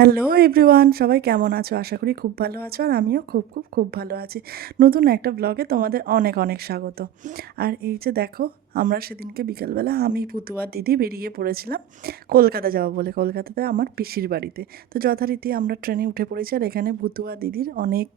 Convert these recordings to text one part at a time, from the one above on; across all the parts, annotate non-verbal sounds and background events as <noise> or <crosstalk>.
Hello everyone সবাই কেমন আছো? আশা করি খুব ভালো আছো আর আমিও খুব খুব খুব ভালো আছি। নতুন একটা ব্লগে তোমাদের অনেক অনেক স্বাগত। আর এই যে দেখো আমরা সেদিনকে বিকালবেলা আমি পুতুয়া দিদি বেরিয়ে পড়েছিলাম কলকাতা যাওয়া বলে। কলকাতাতে আমার পিসির বাড়িতে। তো যথারীতি আমরা ট্রেনে উঠে পড়েছি আর এখানে ভুতুয়া দিদির অনেক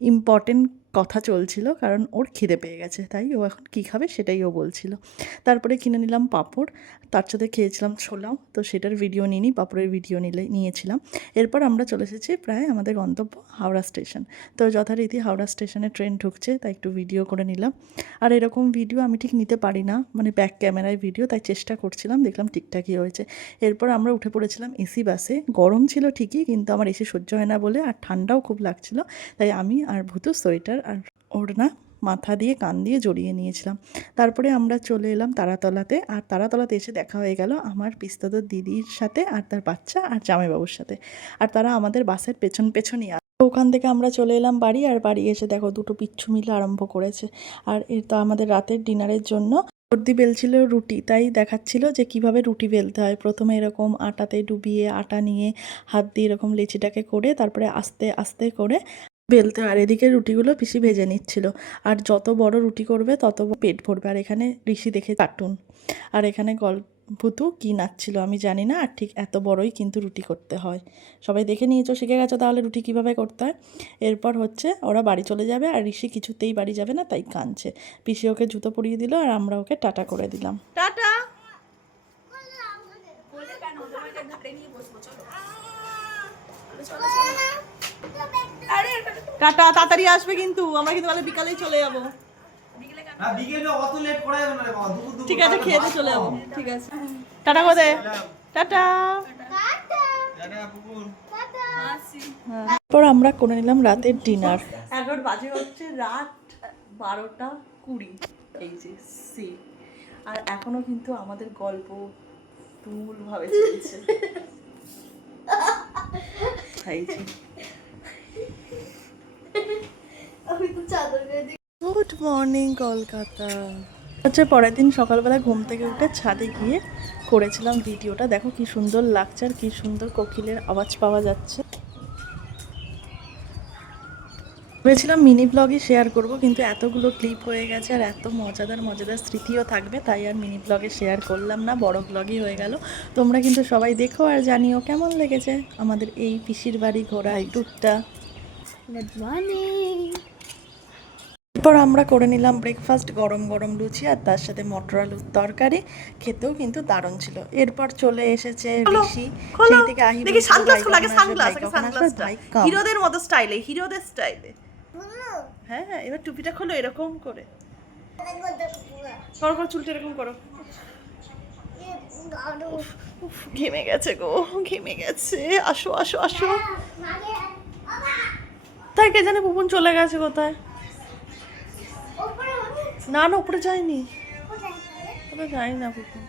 ইম্পর্টেন্ট কথা চলছিল কারণ ওর খিদে পেয়ে গেছে। তাই ও এখন কী খাবে সেটাই ও বলছিল। তারপরে কিনে নিলাম পাঁপড়, তার সাথে খেয়েছিলাম ছোলাও। তো সেটার ভিডিও নিয়ে নিই পাঁপড়ের ভিডিও নিলে, নিয়েছিলাম। এরপর আমরা চলে এসেছি প্রায় আমাদের গন্তব্য হাওড়া স্টেশন। তো যথারীতি হাওড়া স্টেশনে ট্রেন ঢুকছে, তাই একটু ভিডিও করে নিলাম। আর এরকম ভিডিও আমি ঠিক নিতে পারি না। মানে ব্যাক ক্যামেরায় ভিডিও তাই চেষ্টা করছিলাম, দেখলাম ঠিকঠাকই হয়েছে। এরপর আমরা উঠে পড়েছিলাম এসি বাসে। গরম ছিল ঠিকই, কিন্তু আমার এসি সহ্য হয় না বলে আর ঠান্ডাও খুব লাগছিল, তাই আমি আর ভূতু সোয়েটার আর ওড়না মাথা দিয়ে, কান দিয়ে জড়িয়ে নিয়েছিলাম। তারপরে আমরা চলে এলাম তারাতলাতে, আর তারাতলাতে এসে দেখা হয়ে গেল আমার পিস্তাদর দিদির সাথে আর তার বাচ্চা আর জামাইবাবুর সাথে। আর তারা আমাদের বাসের পেছন পেছনই ওখান থেকে আমরা চলে এলাম বাড়ি আর বাড়ি এসে দেখো দুটো পিচ্ছু মিলে আরম্ভ করেছে। আর এর তো আমাদের রাতের ডিনারের জন্য সর্দি বেলছিল রুটি, তাই দেখাচ্ছিল যে কীভাবে রুটি বেলতে হয়। প্রথমে এরকম আটাতে ডুবিয়ে, আটা নিয়ে হাত দিয়ে এরকম লেচিটাকে করে তারপরে আস্তে আস্তে করে বেলতে আর এদিকে রুটিগুলো পিসি ভেজে নিচ্ছিল। আর যত বড় রুটি করবে তত পেট ভরবে। আর এখানে ঋষি দেখে কার্টুন আর এখানে গল্প ভুতু কী নাচছিল আমি জানি না, আর ঠিক এত বড়ই কিন্তু রুটি করতে হয়। সবাই দেখে নিয়েছো, শিখে গেছো তাহলে রুটি কীভাবে করতে হয়? এরপর হচ্ছে ওরা বাড়ি চলে যাবে, আর ঋষি কিছুতেই বাড়ি যাবে না, তাই কাঁদছে। পিসি ওকে জুতো পরিয়ে দিল, আর আমরা ওকে টাটা করে দিলাম। টাটা! টাটা, তাড়াতাড়ি আসবে কিন্তু, আমরা কিন্তু বিকালেই চলে যাব। না বিকেলে অত লেট করা যাবে না রে বাবা দুপুর দুপুর। ঠিক আছে খেয়ে দিয়ে চলে যাব। ঠিক আছে। টাটা করে টাটা। তারপর আমরা করে নিলাম রাতের ডিনার এখন বাজে হচ্ছে রাত বারোটা কুড়ি এই যে সি আর এখনও কিন্তু আমাদের গল্প তুলভাবে চলছে। <laughs> এই যে। গুড মর্নিং কলকাতা হচ্ছে পরের দিন সকালবেলা ঘুম থেকে উঠে ছাদে গিয়ে করেছিলাম ভিডিওটা। দেখো কি সুন্দর লাগছে আর কি সুন্দর কোকিলের আওয়াজ পাওয়া যাচ্ছে। ভেবেছিলাম মিনি ব্লগই শেয়ার করব কিন্তু এতগুলো ক্লিপ হয়ে গেছে আর এত মজাদার মজাদার স্মৃতিও থাকবে তাই আর মিনি ব্লগে শেয়ার করলাম না বড় ব্লগই হয়ে গেল। তোমরা কিন্তু সবাই দেখো আর জানিও কেমন লেগেছে আমাদের এই পিসির বাড়ি ঘোরা এই এরপর আমরা করে নিলাম ব্রেকফাস্ট গরম গরম লুচি আর তার সাথে মটর আলুর তরকারি। খেতেও কিন্তু দারুণ ছিল। এরপর চলে এসেছে ঋষি। সেই থেকে আহি দেখি সানগ্লাস খোলা আগে সানগ্লাস আগে come। হিরোদের মতো স্টাইলে হিরোদের স্টাইলে হ্যাঁ হ্যাঁ এবার টুপিটা খোলো এরকম করে। করো করো চুলটা এরকম করো। ঘেমে গেছে গো ঘেমে গেছে। আসো আসো আসো। তাই কে জানে পুপুন চলে গেছে কোথায়? না না উপরে যায়নি উপরে যাই না। কুকুর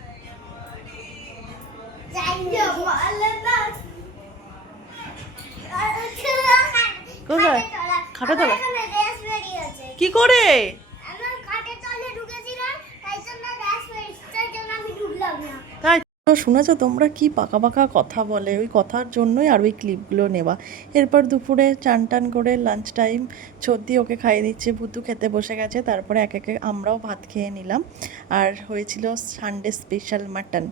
কোথায়? খাটা তলা? কি করে তাই তো শুনেছো? তোমরা কি পাকা পাকা কথা বলে? ওই কথার জন্যই আর ওই ক্লিপগুলো নেওয়া এরপর দুপুরে চান টান করে লাঞ্চ টাইম সর্দি ওকে খাইয়ে দিচ্ছে, ভুতু খেতে বসে গেছে, তারপরে এক একে আমরাও ভাত খেয়ে নিলাম। আর হয়েছিল সানডে স্পেশাল মাটন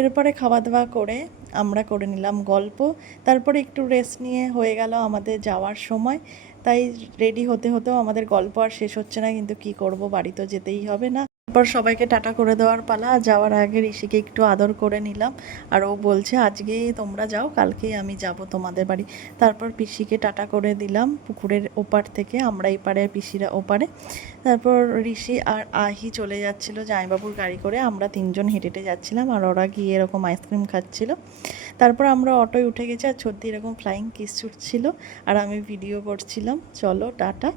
এরপরে খাওয়া দাওয়া করে আমরা করে নিলাম গল্প। তারপরে একটু রেস্ট নিয়ে হয়ে গেল আমাদের যাওয়ার সময়। তাই রেডি হতে হতেও আমাদের গল্প আর শেষ হচ্ছে না, কিন্তু কি করব? বাড়ি তো যেতেই হবে না। তারপর সবাইকে টাটা করে দেওয়ার পালা। যাওয়ার আগে ঋষিকে একটু আদর করে নিলাম। আর ও বলছে আজকে তোমরা যাও, কালকেই আমি যাব তোমাদের বাড়ি। তারপর পিসিকে টাটা করে দিলাম পুকুরের ওপার থেকে, আমরা এই পারে পিসিরা ওপারে। তারপর ঋষি আর আহি চলে যাচ্ছিল জামাইবাবুর গাড়ি করে। আমরা তিনজন হেঁটে হেঁটে যাচ্ছিলাম আর ওরা গিয়ে এরকম আইসক্রিম খাচ্ছিল। তারপর আমরা অটোয় উঠে গেছি আর সত্যি এরকম ফ্লাইং কিস ছুটছিল। আর আমি ভিডিও করছিলাম, চলো, টাটা।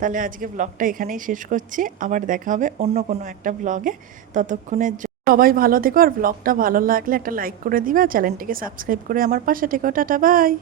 তাহলে আজকে ব্লগটা এখানেই শেষ করছি। আবার দেখা হবে অন্য কোনো একটা ব্লগে ততক্ষণের সবাই ভালো থেকো আর ব্লগটা ভালো লাগলে একটা লাইক করে দিবা। চ্যানেলটিকে সাবস্ক্রাইব করে আমার পাশে থেকো। Tata bye